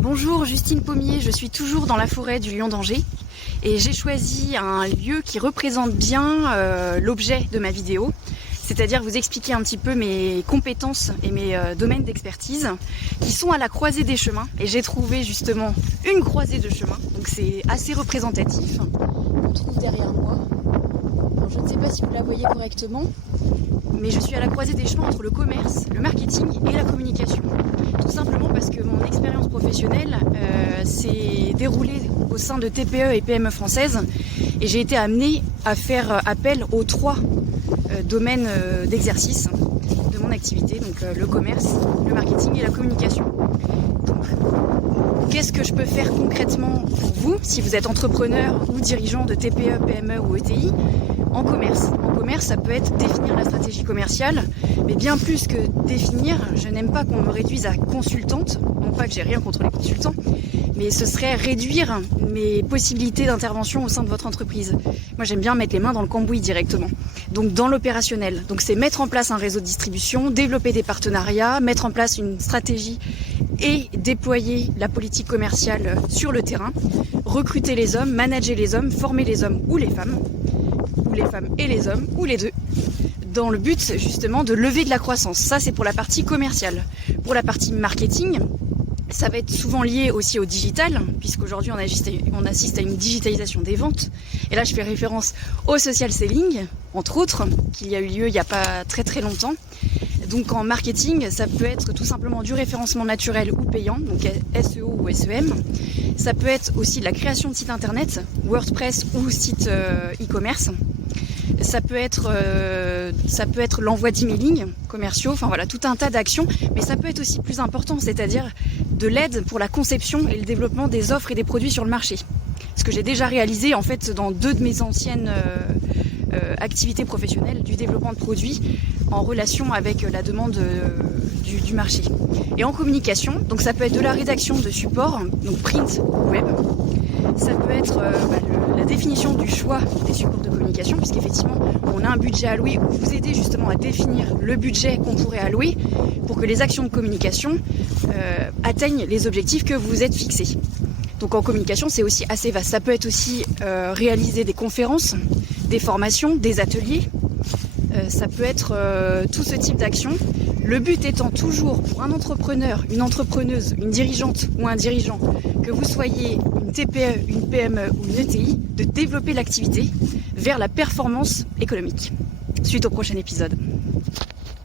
Bonjour, Justine Pommier, je suis toujours dans la forêt du Lion d'Angers et j'ai choisi un lieu qui représente bien l'objet de ma vidéo, c'est-à-dire vous expliquer un petit peu mes compétences et mes domaines d'expertise qui sont à la croisée des chemins, et j'ai trouvé justement une croisée de chemins, donc c'est assez représentatif, qu'on trouve derrière moi. Alors, je ne sais pas si vous la voyez correctement, mais je suis à la croisée des chemins entre le commerce, le marketing et la communication. Tout simplement parce que mon expérience professionnelle s'est déroulée au sein de TPE et PME françaises, et j'ai été amenée à faire appel aux trois domaines d'exercice de mon activité, donc le commerce, le marketing et la communication. Donc, qu'est-ce que je peux faire concrètement pour vous, si vous êtes entrepreneur ou dirigeant de TPE, PME ou ETI, en commerce? En commerce, ça peut être définir la stratégie commerciale, mais bien plus que définir, je n'aime pas qu'on me réduise à consultante, non pas que j'ai rien contre les consultants, mais ce serait réduire mes possibilités d'intervention au sein de votre entreprise. Moi, j'aime bien mettre les mains dans le cambouis directement, donc dans l'opérationnel. Donc c'est mettre en place un réseau de distribution, développer des partenariats, mettre en place une stratégie et déployer la politique commerciale sur le terrain, recruter les hommes, manager les hommes, former les hommes ou les femmes et les hommes, ou les deux, dans le but justement de lever de la croissance. Ça, c'est pour la partie commerciale. Pour la partie marketing, ça va être souvent lié aussi au digital, puisqu'aujourd'hui on assiste à une digitalisation des ventes. Et là, je fais référence au social selling, entre autres, qu'il y a eu lieu il n'y a pas très très longtemps. Donc en marketing, ça peut être tout simplement du référencement naturel ou payant, donc SEO ou SEM. Ça peut être aussi de la création de sites internet, WordPress ou sites e-commerce. Ça peut être l'envoi d'emailing commerciaux, enfin voilà, tout un tas d'actions, mais ça peut être aussi plus important, c'est-à-dire de l'aide pour la conception et le développement des offres et des produits sur le marché. Ce que j'ai déjà réalisé en fait dans deux de mes anciennes activités professionnelles, du développement de produits en relation avec la demande du marché. Et en communication, donc ça peut être de la rédaction de support, donc print ou web. Ça peut être la définition du choix des supports de communication, puisqu'effectivement on a un budget alloué, ou vous aider justement à définir le budget qu'on pourrait allouer pour que les actions de communication atteignent les objectifs que vous vous êtes fixés. Donc en communication, c'est aussi assez vaste. Ça peut être aussi réaliser des conférences, des formations, des ateliers. Ça peut être tout ce type d'action. Le but étant toujours pour un entrepreneur, une entrepreneuse, une dirigeante ou un dirigeant, que vous soyez une TPE, une PME ou une ETI, de développer l'activité vers la performance économique. Suite au prochain épisode.